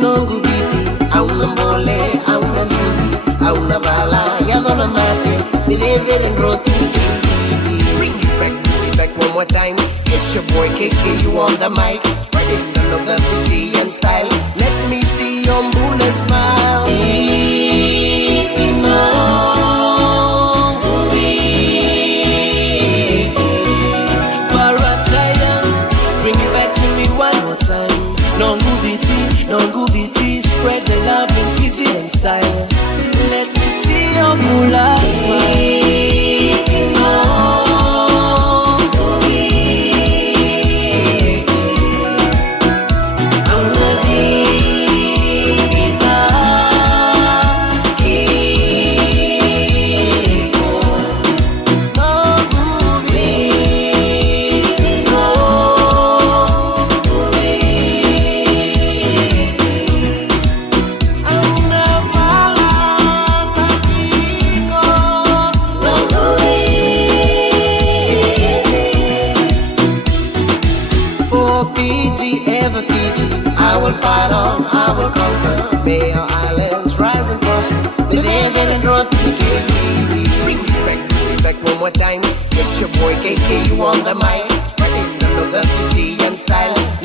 Noqu Viti, a una mole, a una lubi, a una bala, y a una mate, me debe en roti. Bring it back one more time. It's your boy K.K.U on the mic, spreading the love of Fijian style. Let me see your moonlit smile. Viti Noqu Viti, bring it back to me one more time. Noqu Viti, spread the love in Fijian style. Let me see your moonlit smile. Fiji, ever Fiji, I will fight on, I will conquer. May our islands rise and prosper. With heaven and road to Bring it back one more time. It's your boy K.K.U on the mic, spreading the love of Fijian style.